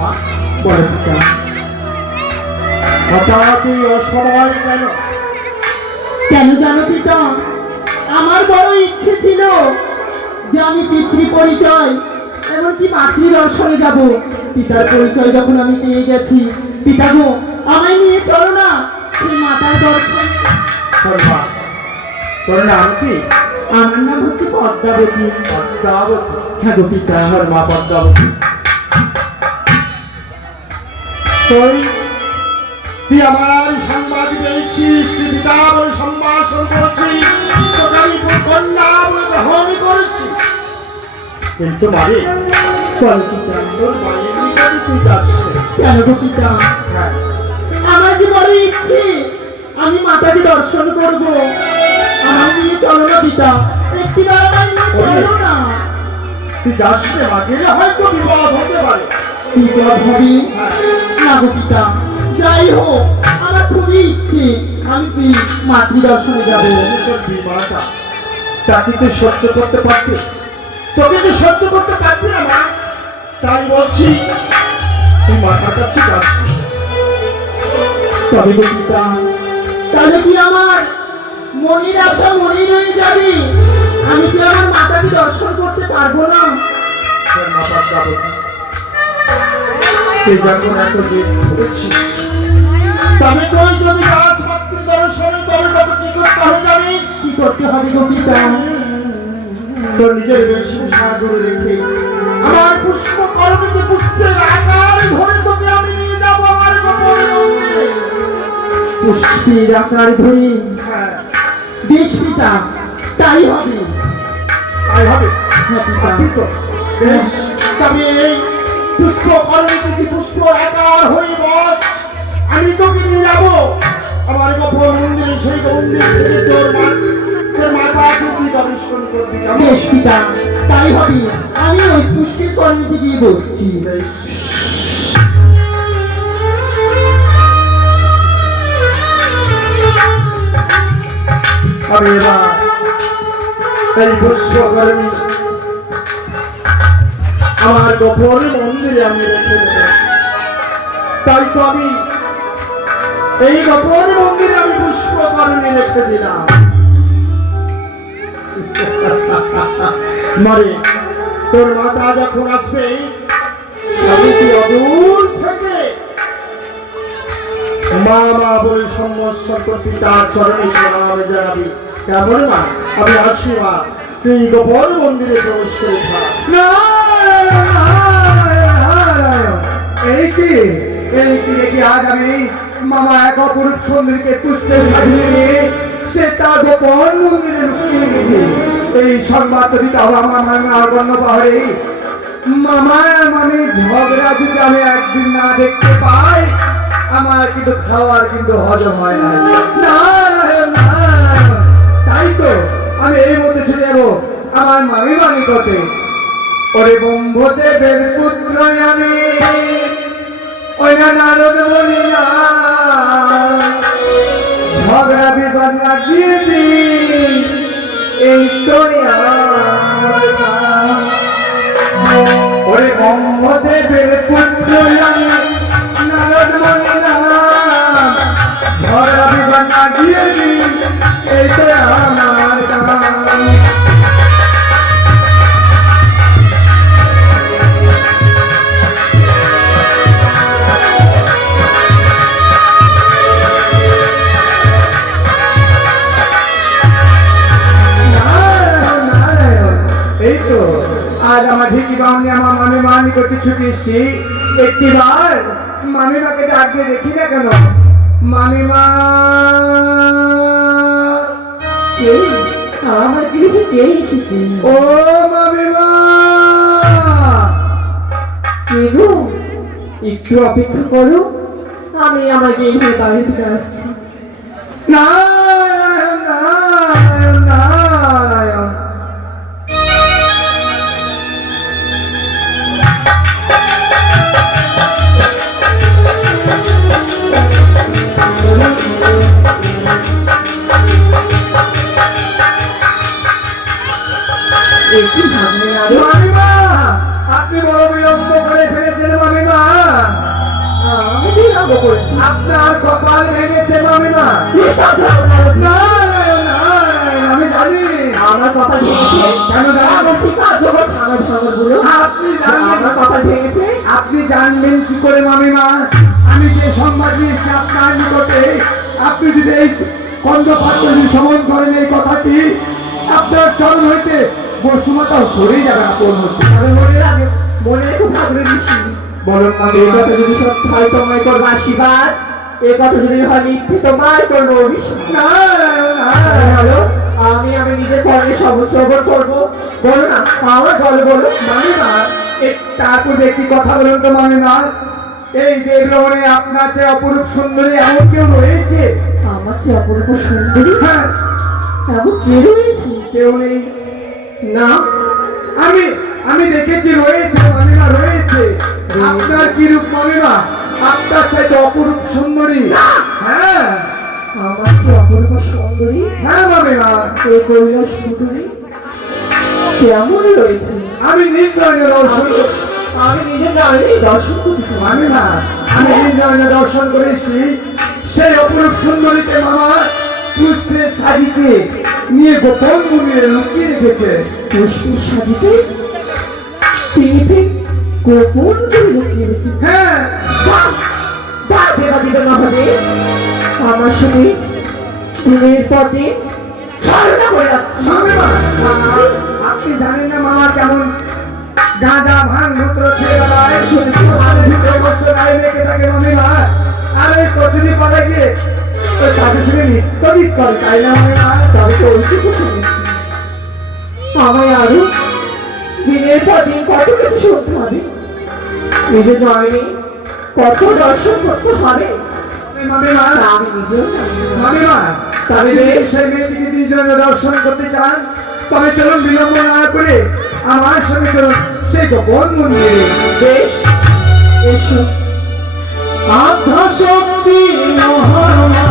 মা বলে পিতা হঠাৎ অসময় কেন? কেন জানো পিতা, আমার বড় ইচ্ছে ছিল যে আমি পিতৃ পরিচয় এমনকি মাতৃ দর্শনে যাব। পিতার পরিচয় যখন আমি পেয়ে গেছি, পিতা গো আমায় নিয়ে চলো না সেই মাতার দর্শন। তোর নাম কি? আমার নাম হচ্ছে পদ্মাবতী। পদ্মাবতী? হ্যাঁ গো পিতা। আমার মা পদ্মাবতী। তুই আমার সংবাদ পেয়েছিস, তুই পিতা বলে সম্ভাষণ করছিস, তোকে আমি কন্যা বলে গ্রহণ করেছি, কিন্তু মারে চলো পিতা। তোর মায়ের নিকটে তুই যাচ্ছিস কেন গো পিতা? হ্যাঁ, আমার যে বড় ইচ্ছে আমি মাতাকে দর্শন করব। আমার নিয়ে চলো না পিতা, একটিবার আমার নিয়ে চলো না। তুই যাচ্ছিস মা, গেলে হয়তো বিবাদ হতে পারে। বিপদ হবে হ্যাঁ, না গো পিতা, যাই হোক আমার খুবই ইচ্ছে আমি মাতৃ দর্শনে যাব। তোর বিবাহটা তাকে তুই সহ্য করতে পারবি? তোকে তুই সহ্য করতে পারবি না মা, তাই বলছি তুই মাথার কাছে যাচ্ছিস। তবে গো পিতা, তাহলে কি আমার মনির আশা মনি রয়ে যাবে? আমি কি আমার মাতাকে দর্শন করতে পারবো না? তোর মাথার যাবো তুই যখন এত দিন ঘুরেছিস, তবে তুই যদি গাছ মাতৃ দর্শনে তবে তবে কি করতে হবে জানিস? কি করতে হবে গো পিতা? তোর নিজের বেশভূষা করে রেখে আমার পুষ্প করবিতে পুষ্পের আকার ধরে তোকে আমি নিয়ে যাবো আমার গোপন মন্দিরে। পুষ্পের আকার ধরে? হ্যাঁ, বেশ পিতা, তাই হবে। তাই হবে। হ্যাঁ পিতা। আপনি তো বেশ, তবে এই পুষ্প করবিতে পুষ্প আকার হয়ে বস, আমি তোকে নিয়ে যাবো আমার গোপন মন্দিরে। সেই মন্দির থেকে তোর মাথাকে তুই দর্শন করবি। বেশ পিতা, তাই হবে। আমি ওই পুষ্পের কর্ণিতে গিয়ে বসছি। আমি এবার এই পুষ্পকর্মী আমার গোপন মন্দিরে আমি রেখে দেব। তাই তো আমি এই গোপন মন্দিরে আমি পুষ্পকর্মী রেখে দিলাম। মরে তোর মাতা যখন আসবে আমি কি অদূর থেকে মা মা বলে সমস্যা প্রতি তার চরণে প্রণাম জানাবি। কেমন মা? আমি আসি মা, তুই গোপন মন্দিরে প্রবেশ করে থাক। এই কি দেখি আজ আমি মামা এক অপরূপ সুন্দরীকে পুষ্পের সাজিয়ে নিয়ে সে তার গোপন মন্দিরে লুকিয়ে গেছে। এই সংবাদ যদি তাও আমার নামে আগন্য পাহাড়ে মামা মানে ঝগড়া যদি আমি একদিন না দেখতে পাই, আমার কিন্তু খাওয়ার কিন্তু হজম হয় না। তাই তো আমি এই মধ্যে ছুটে যাবো আমার মামি মামি করতে। ওরে ব্রহ্মদেবের পুত্র আমি, ওই না নারদ বলি না ঝগড়া বিবাদ লাগিয়েছি এই তো ওরে ব্রহ্মদেবের পুত্র আমি, নারদ বলি না ঝগড়া বিবাদ লাগিয়েছি এই তো আমার কাজ। আজ আমার ঢিকি বাউনি আমার মামি মামি করতে ছুটি এসছি। একটিবার মামিমাকে ডাক দিয়ে দেখি না কেন? মামিমা, আমার গৃহে কে এসেছে? ও মামিমা, কে গো? একটু অপেক্ষা করো, আমি আমার গৃহে বাইরে থেকে আসছি। নারায়ণ নারায়ণ নারায়ণ। একটু ভাবনে লাগে। মামিমা, আপনি বড় বিলম্ব করে ফেলেছেন মামিমা। করেছি? আপনার কপাল ভেঙেছে মামিমা। কি সাধারণ নারদ? নারায়ণ, নারায়ণ, আমি জানি। আমার কথা ভেঙেছে? কেন জানেন? আমার কি কাজ হবে ছাগল ছাগলগুলো? আপনি জানবেন, আমার কথা ভেঙেছে? আপনি জানবেন কি করে মামিমা? আমি যে সংবাদ দিয়েছি আপনার নিকটে, আপনি যদি এই কন্দপাত্র যদি শ্রবণ করেন এই কথাটি, আপনার চরণ হইতে বসুমাতাও সরেই যাবে না কোন হচ্ছে। আমি মনে রেখো ঠাকুরের ঋষি। বলুন এই মামিমা। কথা যদি সত্যি হয় তোমায় করবো আশীর্বাদ, এ কথা যদি হয় মিথ্যে তোমায় করবো অভিশাপ। নারায়ণ, তাহলে নারায়ণ। বলো, আমি নিজের কর্ণে সবশ্রবণ করবো। বলো না, আমার বলো। মামিমা, তারপর একটি কথা বলুন তো মামিমা, এই যে ভ্রমণে আপনার চেয়ে অপরূপ সুন্দরী এমন কেউ রয়েছে? আমার চেয়ে অপূর্ব সুন্দরী হ্যাঁ, এমন কে রয়েছে? কেউ নেই। না, আমি আমি দেখেছি রয়েছে মামিমা, রয়েছে। আপনার কি রূপ মামিমা? আপনার চাইতে অপরূপ সুন্দরী। হ্যাঁ আমার চেয়ে অপূর্ব সুন্দরী হ্যাঁ মামিমা, এই কৈলাস পুতুলি কেমন রয়েছে? আমি নির্জনে দর্শন আমি নিজের নয়নে দর্শন করছি। মামিমা, আমি নির্জনে দর্শন করেছি সেই অপরূপ সুন্দরীকে মামা পুষ্পের সাজিতে নিয়ে গোপন মন্দিরে লুকিয়ে রেখেছে। পুষ্পের সাজিতে তিনি গোপন করে লুকিয়ে রেখেছে। হ্যাঁ দেবা হবে আমার সঙ্গে দিনের পর দিন ছলনা করে যাচ্ছে। মামিমা, আপনি জানেন না মামা কেমন গাঁজা ভাঙ মূত্র ছেড়ে বেড়ায়, শুনেছি আমাদের ভিতরে কষ্ট গায়ে মেখে থাকে মামিমা। আর ওই প্রতিদিন পরে গিয়ে ওই তাদের সঙ্গে নৃত্যগীত করে, তাই না মামিমা? তবে তো ওইটুকু শুনেছি, আমায় আরো দিনের পর দিন কত কিছু শুনতে হবে, নিজের নয়নে কত দর্শন করতে হবে মামিমা, তা আমি নিজেও জানি না। মামিমা, তবে যদি সেই মেয়েটিকে দুজনে দর্শন করতে চান তবে চলুন বিলম্ব না করে আমার সঙ্গে চলুন সেই গোপন মন্দিরে। বেশ, এসো। আধ্যাশক্তি মহামায়া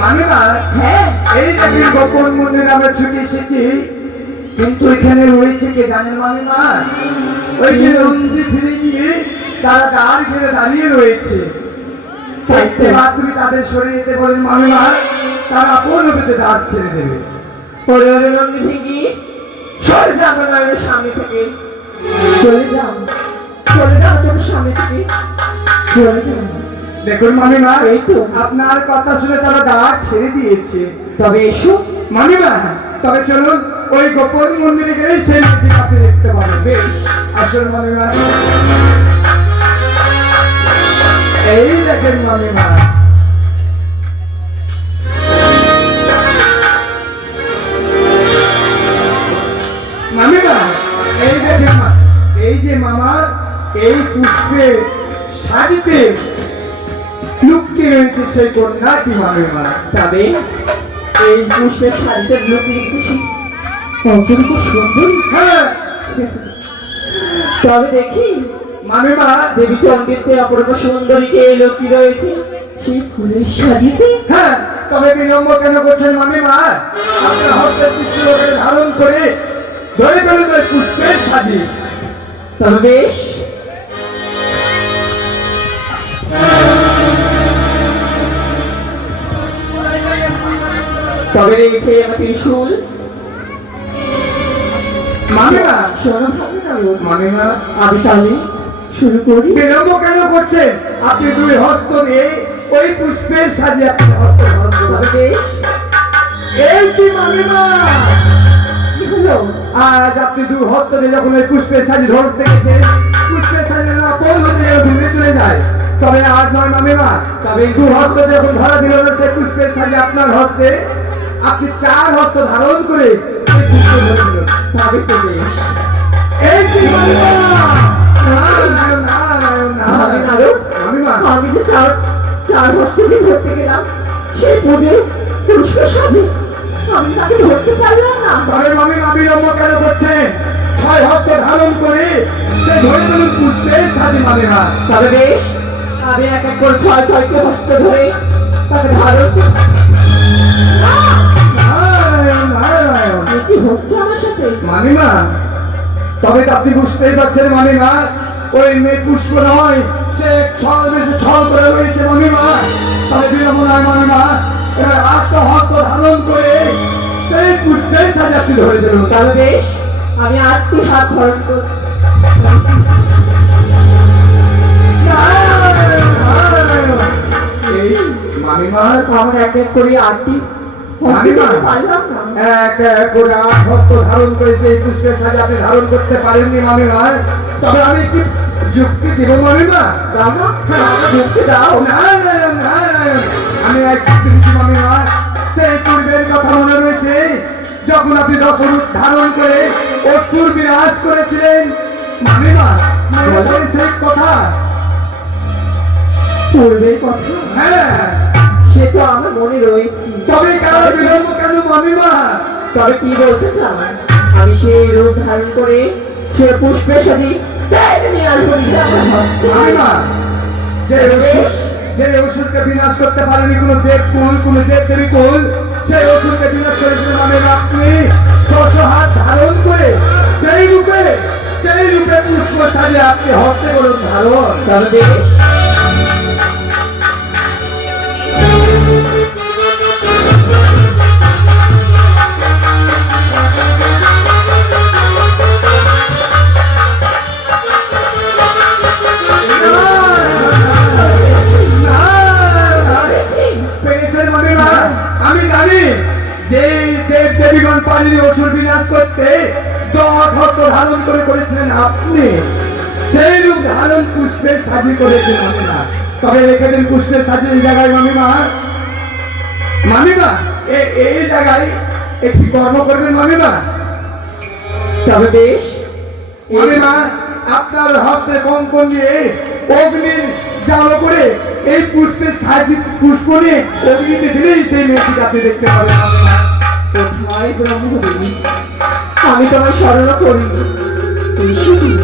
মামিমা, হ্যাঁ, এই দেখেন গোপন মন্দিরে আমরা ছুটে এসেছি, কিন্তু এখানে রয়েছে কে জানেন মামিমা? ওই যে নন্দী ফিরে গিয়ে তারা দ্বার ঘিরে দাঁড়িয়ে রয়েছে। এবার তুমি তাদের সরিয়ে যেতে বলেন মামিমা, তারা আপন হতে দ্বার ছেড়ে দেবে। ওরে ওরে নন্দী ভিঙ্গি, সরে যা আমার নয়নের সামনে থেকে, চলে যাও তোর সামনে থেকে, চলে যাও। দেখুন মামিমা, এই তো। আপনার কথা শুনে তারা দ্বার ছেড়ে দিয়েছে। তবে এসো। মামিমা, তবে চলুন ওই গোপন মন্দিরে গেলে সেই মেয়েটিকে আপনি দেখতে পাবেন। বেশ, আসল মামিমা, এই দেখেন মামিমা, মামিমা, এই দেখেন এই যে মামা এই পুষ্পে সাজিতে লুকিয়ে রয়েছে সেই কন্যাটি মামিমা। তবে এই পুষ্পের শাড়িতে লুকিয়ে রেখেছি অপূর্ব সুন্দর। হ্যাঁ তবে দেখি মামিমা, দেবী চন্ডিতে অপূর্ব সুন্দরীকে লক্ষ্মী রয়েছে সেই ফুলের শাড়িতে। হ্যাঁ, তবে বিলম্ব কেন করছেন মামিমা? আপনার হস্তে পুষ্পকে ধারণ করে ধরে ফেলুন ওই পুষ্পের সাজি। তবে বেশ, তবে রয়েছে আমার ত্রিশূল। মামিমা, শোনো ভালো না গো? মামিমা, আমি তাহলে শুরু করি। বিলম্ব কেন করছেন? আপনি দুই হস্ত দিয়ে ওই পুষ্পের সাজি আপনি হস্ত ধারণ তবে করুন। বেশ, এই কি মামিমা, কি হলো? আজ আপনি দুই হস্ত দিয়ে যখন ওই পুষ্পের সাজি ধরতে গেছেন, পুষ্পের সাজি না কোন হতে ভেঙে চলে যায়। তবে আজ নয় মামিমা, তবে দু হস্ত যখন ধরা দিল না সে পুষ্পের সাজি আপনার হস্তে, আপনি 4 হস্ত ধারণ করে এই পুষ্প ধরে নিলেন। তবে তো বেশ। এই কি মামিমা? মামিমা, আমি যে চার বছর দিন ধরতে গেলাম সেই পূজে পুরুষের সাথে আমি তাকে ধরতে পারলাম না। তবে মামিমা বিলম্ব কেন করছেন? 6 হস্ত ধারণ করে সে ধরে তুলুন পুষ্পের সাথে মামিমা। তবে বেশ, আমি এক এক করে 6টি হস্ত ধরে তাকে ধারণ করছি। নারায়ণ, নারায়ণ। কি হচ্ছে আমার সাথে? মামিমা, তবে তো আপনি বুঝতেই পারছেন মামিমা, ওই মেয়ে পুষ্প নয়, সে ছল বেশে ছল করে রয়েছে মামিমা। তবে বিলম্ব নয় মামিমা, এবার 8 হস্ত ধারণ করে সেই পুষ্পের সাথে আপনি ধরে দিলেন। তবে বেশ, আমি 8টি হাত ধারণ করছি। নারায়ণ, নারায়ণ। এই মামিমা, আমার এক এক করে 8টি মামিমা, পারলাম না। এক এক করে 8 হস্ত ধারণ করে সেই পুষ্পের সাথে আপনি ধারণ করতে পারেননি মামিমা। তবে আমি একটি যুক্তি দিব মামিমা। দাদা, আমাকে ঢুকতে দাও। নারায়ণ, নারায়ণ। আমি এক যুক্তি দিচ্ছি মামিমা। সেই পূর্বের কথা মনে রয়েছে যখন আপনি 10 রূপ ধারণ করে অসুর বিনাশ করেছিলেন মামিমা? মনে পড়ে সেই কথা? পূর্বের কথা হ্যাঁ। সে তো আমার মনে রয়েছে। তবে কেন বিলম্ব কেন মামিমা? তবে কি বলতে চান? আমি সেই রূপ ধারণ করে সে পুষ্পের সাথে নিয়ে আসবো মামিমা, যে অসুরকে বিনাশ করতে পারেনি কোনো দেবকুল, কোনো দেবদেবী কুল, সেই অসুরকে বিনাশ করেছিলেন মামিমা আপনি 10 হাত ধারণ করে সেই রূপে পুষ্প সাজিয়ে আপনি হস্তে করুন ধারণ। তবে বেশ, পেরেছেন মামিমা। আমি জানি যে দেব দেবীগণ পানির অসুর বিনাশ করতে 10 হস্ত ধারণ করে করেছিলেন আপনি। সেই রূপ ধারণ পুষ্পের সাজি করেছেন মামিমা। তবে রেখে দিন পুষ্পের সাজি এই জায়গায় মামিমা। মামিমা, এই জায়গায় একটি কর্ম করবেন মামিমা। তবে বেশ, মামিমা, আপনার হস্তে কঙ্কন নিয়ে অগ্নির জালো করে এই পুষ্পের সাজি পুষ্প নিয়ে অগ্নিতে দিলেই সেই মেয়েটিকে আপনি দেখতে পাবেন মামিমা। কোথায় ব্রহ্মদেবী? আমি তোমায় স্মরণ করি। এসো তুমি,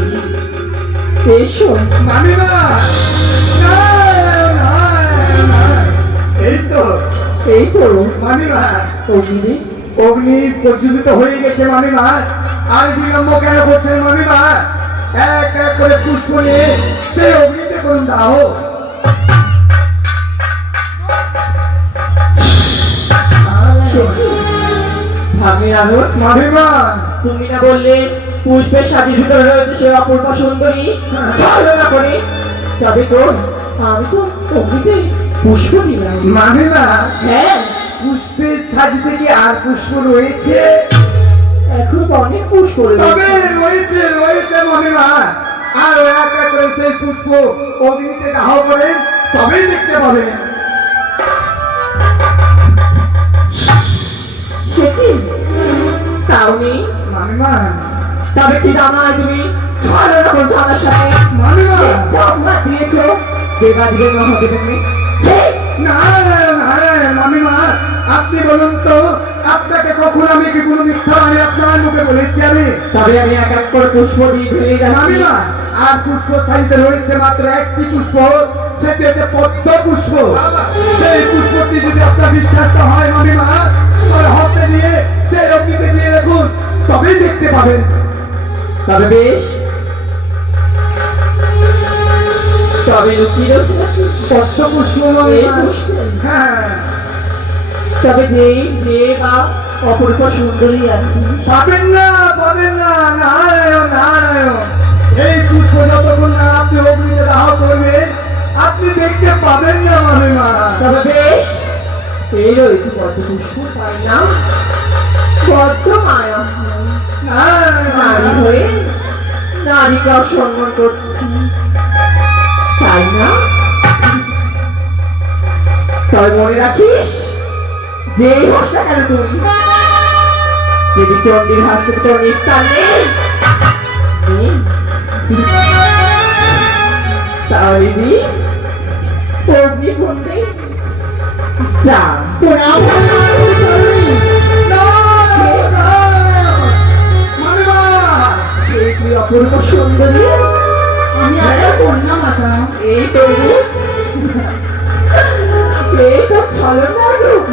এসো। মামিমা, নারায়ণ, নারায়ণ, নারায়ণ। এই তো মামিমা, অগ্নি প্রজ্বলিত হয়ে গেছে মামিমা। আর বিলম্ব কেন করছেন মামিমা? এক এক করে পুষ্প নিয়ে সেই অগ্নিতে করুন দাহ। ভাগ্যের আলো, মামিমা, তুমি না বললে পুষ্পের সাথে ভিতরে রয়েছে সে অপূর্ব সুন্দরী? চলো না করে। তবে তো আমি তো অগ্নিতে পুষ্প দিলাম। মামিমা, হ্যাঁ, পুষ্পের সাজিতে কি আর পুষ্প রয়েছে? এখন তো অনেক পুষ্প তবে রয়েছে। রয়েছে মামিমা। আর এক এক করে সেই পুষ্প অগ্নিতে দাহ করেন, তবেই দেখতে পাবেন। সে কি? তাও নেই। মামিমা, তবে কি জামাই তুমি চলো না করছো আমার সাথে? মামিমা, দোয়া দিয়েছো দেবাদিবের মহাদেবকে। নারায়ণ, নারায়ণ। মামিমা, আপনি বলুন তো, আপনাকে কখন আমি কি কোনো মিথ্যা আমি আপনার মুখে বলেছি আমি? তবে আমি এক এক করে পুষ্প দিয়ে ফেলে যাচ্ছি। মামিমা, আর পুষ্প সাইতে রয়েছে মাত্র একটি পুষ্প, সেটি হচ্ছে পদ্ম পুষ্প। সেই পুষ্পটি যদি আপনার বিশ্বাস হয় মামিমা, তাহলে হাতে নিয়ে সেই অগ্নিতে নিয়ে রাখুন, তবেই দেখতে পাবেন। তবে বেশ, তবে লুকিয়ে পদ্ম পুষ্প এই মামিমা। পুষ্প। হ্যাঁ, তবে যে বা অপূর্ব সুন্দরী আছে পাবেন না, পাবেন না। নারায়ণ, নারায়ণ। এই পুষ্প যতক্ষণ না আপনি অগ্নিতে দাহ করবেন, আপনি দেখতে পাবেন না মামিমা। তবে বেশ, এই রয়েছে পদ্ম পুষ্প, তাই না? বড্ড মায়া নারায়ণ, নারী নারায়ণ। হয়ে নারীকে অসম্মান করছি, তাই না? তবে মনে রাখিস যেই হোস না কেন তুই, যদি চণ্ডীর হাত থেকে তোর নিস্তার নেই, তাহলে দি পড়বি কোনতে যা তোরা তুই অপূর্ব সুন্দরী, আমি একটা কন্যা মাতা। এই তো এই তো চলো না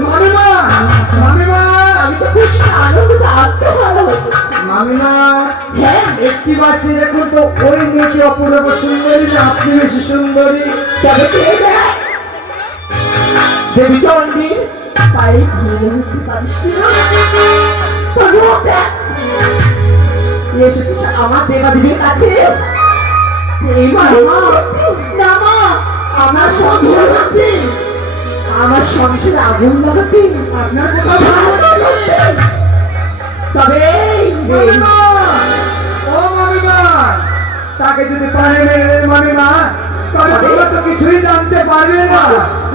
মামিমা, মামিমা, আমি তো খুশি আনন্দ আসতে ভালো হতো। মামিমা, হ্যাঁ একটি বাচ্চা দেখুন তো ওই মেয়েটি অপূর্ব সুন্দরী না আপনি বেশি সুন্দরী? তবে কে দেয় দেবী চণ্ডী তাই ভুলে উঠতে পারিস না। তবুও দেখ এসেছিস আমার দেবাদেবীর কাছে। এই মা না মা, আমার সংসার আছে, আমার সংসারে আগুন লাগাতে আপনার কোথাও ভালো লাগে। তবে মামিমা, ও মামিমা, তাকে যদি পারে মামিমা তাহলে তোমরা তো কিছুই জানতে পারবে না।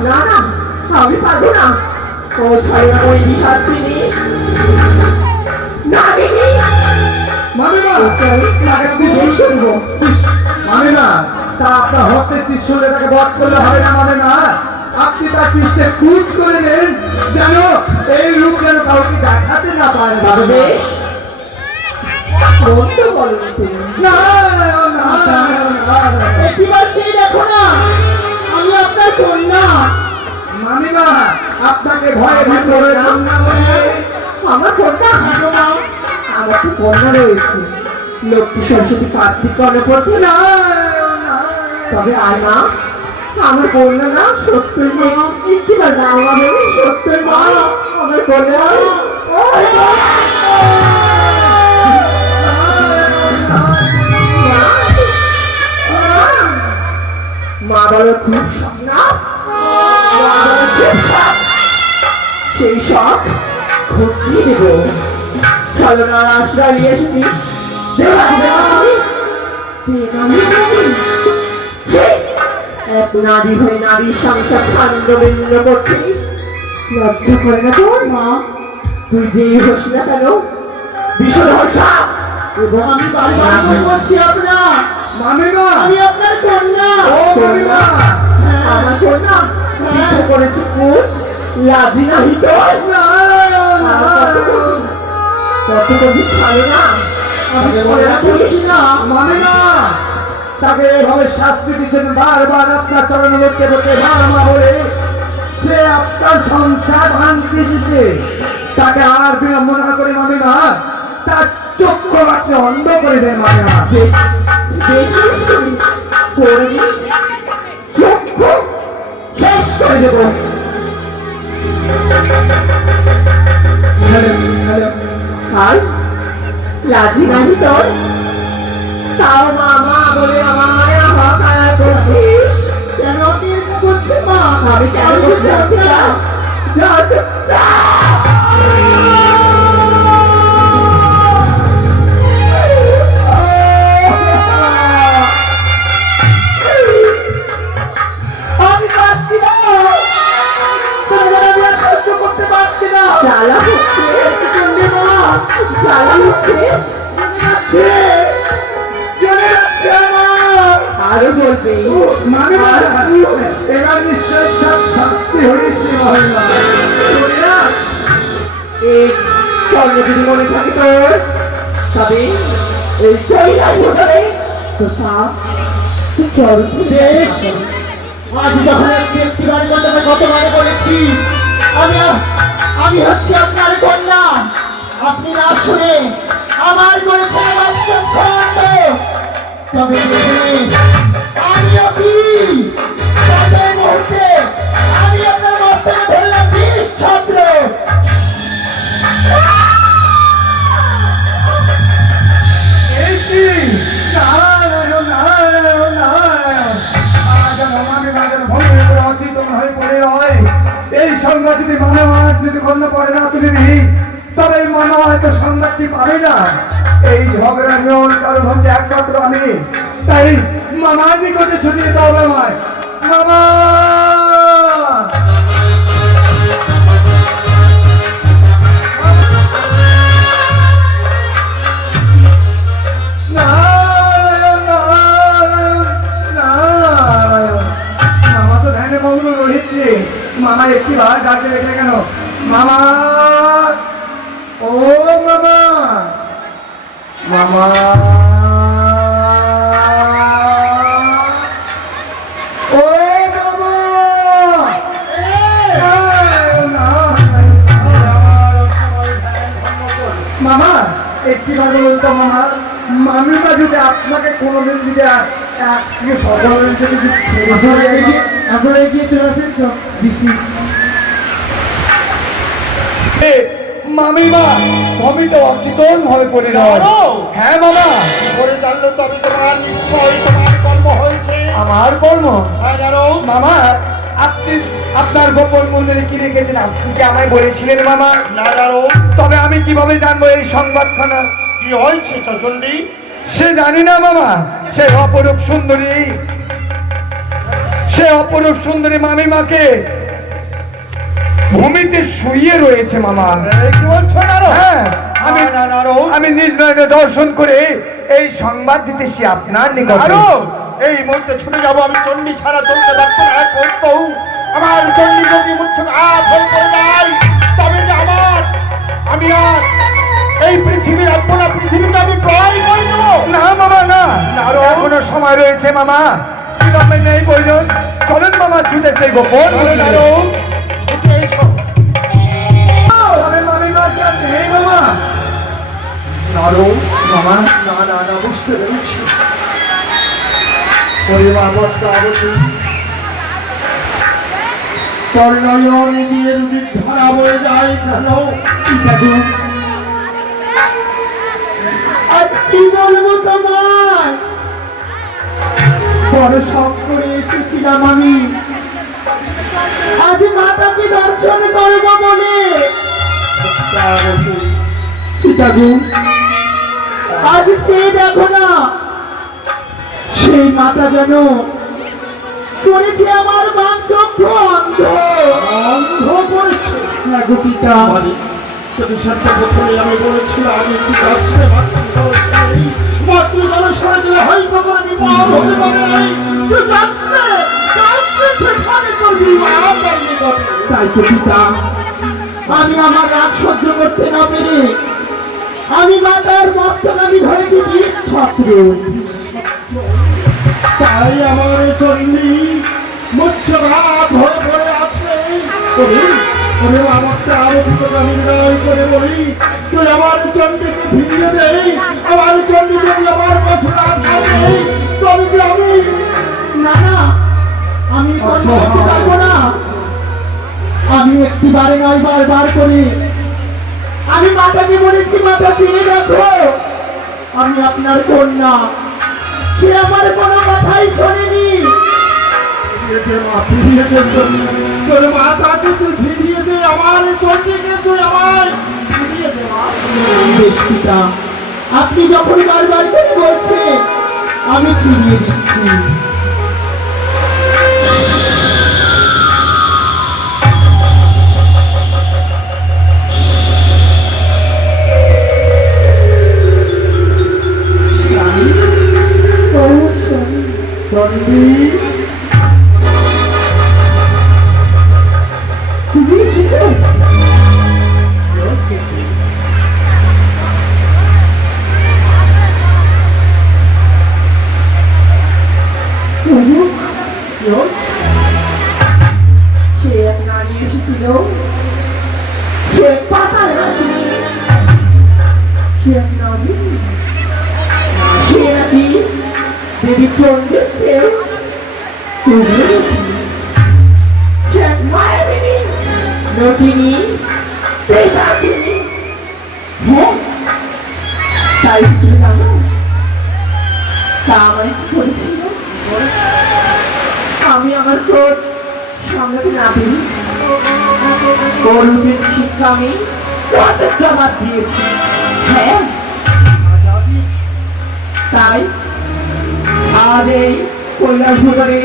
না না আমি পারবো না। ও ছাড়া ওই বিষাদ চিনি না দিনি মামিমা, তাকে কিছু শুনবো। মামিমা, তা আপনার হস্তে ত্রিশূলে তাকে বধ করলে হবে না মামিমা। আপনি তার পৃষ্ঠে কুচ করে দেন যেন এই রূপ যেন কাউকে দেখাতে না পারে। তবে বেশ বলতে বলো তুমি। না, না, না, না। এবার সেই দেখো না আমি আপনার কন্যা। মামিমা, আপনাকে ভয়ে ভিতরে কন্যা বলে আমার কন্যা ভালো না, আমার তো কন্যা রয়েছে লক্ষ্মী সরস্বতী কার্তিক গণপতি না। তবে আর না আমার কন্যা না সত্যই মা, কি না আমার সত্যই মা আমার কন্যা। মা বলো খুব শখ না, মা বলো খুব শখ, সেই শখ ঘুরিয়ে দেব। চলো না আশ্রয় নিয়ে এসেছিস এক নারী হয়ে নারীর সংসার ছান্দ বিন্দ করছিস, লজ্জা করে না তোর মা? তুই যেই হোস না কেন ভীষণ হসা, এবং আমি বারবার বলছি আপনার মামিমা, আমি আপনার কন্যা। ও মামিমা, আমার কন্যা বিয়ে করেছি কুচ লাজি নাহি তোর। কত কবি ছাড়ো না, আমি মনে রাখিস না। মামিমা, তাকে এভাবে শাস্তি দিচ্ছেন বারবার আপনার চরণে লোককে বসে মা বলে। সে আপনার সংসার ভাঙতে এসেছে, তাকে আর বিলম্ব না করে মামিমা তার চক্ষু আপনি অন্ধ করে দেন মামিমা। করবি চক্ষু শেষ করে দেব। আর রাজি নাহি তোর, তাও মামা বলে আমায় হকার করছিস কেন? কিরকম করছে মা? আমি কেন করতে আমি পারছি না, আমি আর সহ্য করতে পারছি না। জ্বালা হচ্ছে চন্ডী মা, জ্বালা হচ্ছে আরো বলবে মামিমা, এবার নিশ্চয় শাস্তি হয়েছে মামিমা। এই কর্ণ যদি মনে থাকে তোর, তবে এই চৈলাস ঘটে তো চল বেশ। আজ যখন আমি ব্যক্তিবার কত মানে বলেছি আমি হচ্ছে আপনার কন্যা, আপনি না শুনে আমার করেছে আমার চক্ষু। তবে আমিও কি তবে মুহূর্তে আমি আপনার মস্তকে ধরলাম বিষ ছত্র। নারায়ণ, নারায়ণ, নারায়ণ। যেন মামিমা যেন ভঙ্গ করে অচেতন হয়ে পড়ে হয়। এই সংজ্ঞা যদি মানবাদ যদি গণ্য করে না তুমি, তবে মানব হয়তো সংজ্ঞাটি পাবে না। এই ঝগড়া নিয়ম কারণ হচ্ছে একমাত্র আমি। তাই মামার নিকটে ছুটিয়ে দাও আমায়। মামা এসছি মামা একটি বার ডাকতে দেখলে কেন মামা ও মামা মামা ও মামা মামা একটি বার বলুন তো মামা মামিমা যদি আপনাকে কোনোদিন যদি সকলের সাথে এখন এগিয়ে চলে আসেন বৃষ্টি মামিমা আমি তো অচেতন হয়ে পড়ে জানো? হ্যাঁ মামা করে জানলো তবে তোমার নিশ্চয়ই তোমার কর্ম হয়েছে। আমার কর্ম হ্যাঁ জানো? মামা আপনি আপনার গোপন মন্দিরে কি রেখেছেন আপনি কি আমায় বলেছিলেন মামা না জানো? তবে আমি কিভাবে জানবো এই সংবাদখানা কি হয়েছে চচন্ডী? সে জানি না মামা সে অপরূপ সুন্দরী মামিমাকে ভূমিতে শুইয়ে রয়েছে মামা এই কি বলছো জানো? হ্যাঁ আমি না জানো? আমি নিজ নয়নে দর্শন করে এই সংবাদ দিতেছি আপনার নিকটে জানো? এই মুহূর্তে ছুটে যাবো আমি চণ্ডী ছাড়া চলতে পারবো না করতো আমার চণ্ডী যদি মুচ্ছে হাত হয়ে পড়ে যায় তবে যে আমি আর এই পৃথিবীর আপনা পৃথিবীকে আমি প্রায় করে দেবো। না মামা না আরো? এখনো সময় রয়েছে মামা বিলম্বে নেই প্রয়োজন চলেন মামা ছুটে সেই গোপন জানো? জানো? একটু এসো। নেই মামা জানো? মামা না বুঝতে পেরেছি। তোর নয়ন দিয়ে রুটির ধারা বয়ে যায় কেন? আজ কি বলবো তোমার, বড় শখ করে এসেছিলাম আমি আজ মাতাকে দর্শন করবো বলে। পিতাগু আজ চেয়ে দেখো না, সেই মাতা যেন করেছে আমার বাম চক্ষু অন্ধ করেছে। না গো পিতা, যদি সত্য প্রথমে আমি বলেছিলাম আমি একটু কাছে মাতৃ জনসরে দিলে হয়তো করে আমি পার হতে পারে নাই। তুই যাচ্ছে সেখানে করবি তাই তো পিতা, আমি আমার রাগ সহ্য করতে না পেরে আমি মাতার মস্তক আমি ধরেছি বিষ ছত্র। তাই আমার চণ্ডী মুচ্ছঘাত হয়ে পড়ে আছে। ওরে আমারটা আরো আমি বিনয় করে বলি তুই আমার চণ্ডীকে ফিরিয়ে দে। আমার চণ্ডী যদি আমার কথা না থাকে তবে কি আমি না না, আমি কথা বলতে পারবো না। আমি একটিবারে নয় বারবার করে আমি মাতাকে বলেছি, মাতা চেয়ে দেখো আমি আপনার কন্যা। সে আমার কোনো কথাই শোনেনি। ফিরিয়ে দে তোর মাতাকে তুই ফিরিয়ে দে। আমার চণ্ডীকে তুই আমার ফিরিয়ে দে। বেশ পিতা, আপনি যখন বারবার করে বলছেন আমি ফিরিয়ে দিচ্ছি। চণ্ডী তুমি এসেছো? সে এক নারী এসেছিল, সে পাতায় আসেনি, সে এক নারী, সে নাকি দেবী চণ্ডীর চেয়েও তুলে সে এক মায়াবিনী নটিনী পেশাচিনী। হ্যাঁ তাই কি জানো তা আমায় কি করেছিল? আমি আমার ক্রোধ সামলাতে না পেরে গরুদের শিক্ষা আমি ক্রোধের জবাব দিয়েছি। হ্যাঁ তাই আজ এই কৈলাস ভূতরে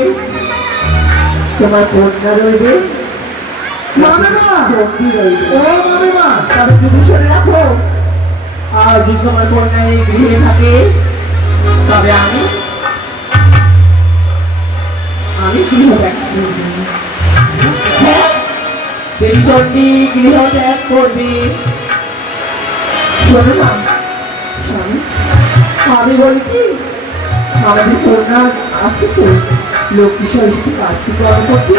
তোমার কন্যা রইবে, চণ্ডী রইবে। তবে তুমি শুনে রাখো, আর যদি তোমার কন্যা এই গৃহে থাকে তবে আমি গৃহ ত্যাগ করব। দেবী চণ্ডী গৃহ ত্যাগ করবে। শোনো না স্বামী, আমি বলি কি আমাদের কন্যা আছে তো লক্ষ্মী সরস্বতী কার্তিক গরম করতে,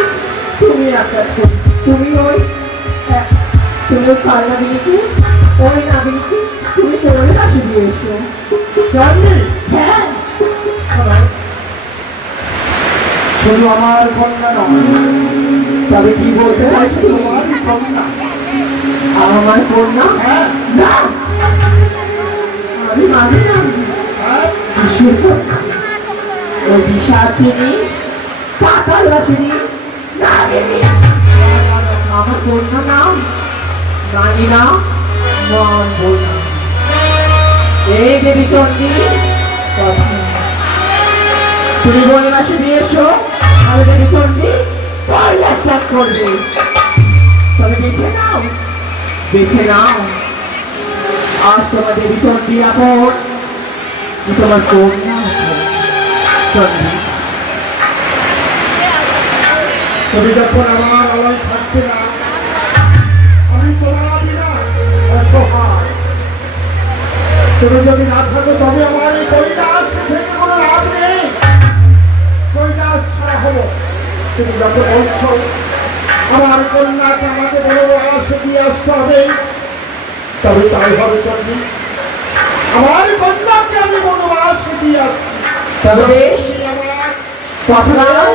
তুমি একটা তুমি ওই তুমি ওই কান্না দিয়েছি ওই না দিয়েছি তুমি তোমার কাছে দিয়ে এসো। জানি হ্যাঁ শুধু আমার কন্যা নয়, তবে কি বলতে চাইছি তোমার কন্যা। আমার কন্যা হ্যাঁ না আমি মানি না হ্যাঁ বিশুর কন্যা ওই বিশাচিনী পাতালবাসিনী নাগিনী আমার কন্যা নাম মানি না মানব না। এই দেবী চণ্ডী কথা তুমি বনবাসে দিয়ে এসো, আমি দেবী চণ্ডী পয়লা স্টার্ট করবে। তবে বেছে নাও বেছে নাও, আজ তোমার দেবী চণ্ডী আপন তোমার কন্যা চণ্ডী। তুমি যখন আমার আলোয় থাকছে না, আমি তোমার বিনা অসহায়। তুমি যদি না থাকো তবে আমার এই কৈলাস থেকে কোনো লাভ নেই। কৈলাস ছাড়া হবো। তুমি যখন বলছো আমার কন্যাকে আমাকে বড় আশে দিয়ে আসতে হবে, তবে তাই হবে চন্ডী। আমার কন্যাকে আমি বড় আশে দিয়ে আসছি। তবে বেশ আমার কথা দাও,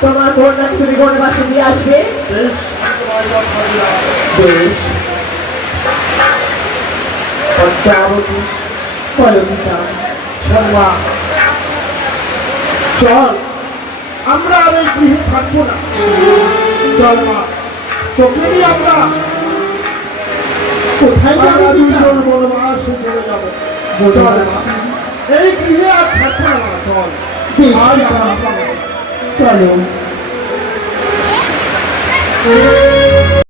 তোমার কন্যাকে তুমি বনবাসে দিয়ে আসবে। বেশ তোমার কথা দিলাম। বেশ পদ্মাবতী কলমিতা শর্মা, চল আমরা আর এই গৃহে থাকবো না। চল মা, তোকে নিয়ে আমরা কোথায় যাবে আমরা পিতা? দুজন বনবাসে চলে যাবো। চল মা, এই গৃহে আর থাকবো না। চল বেশ আজ পিতা, আমরা চলো।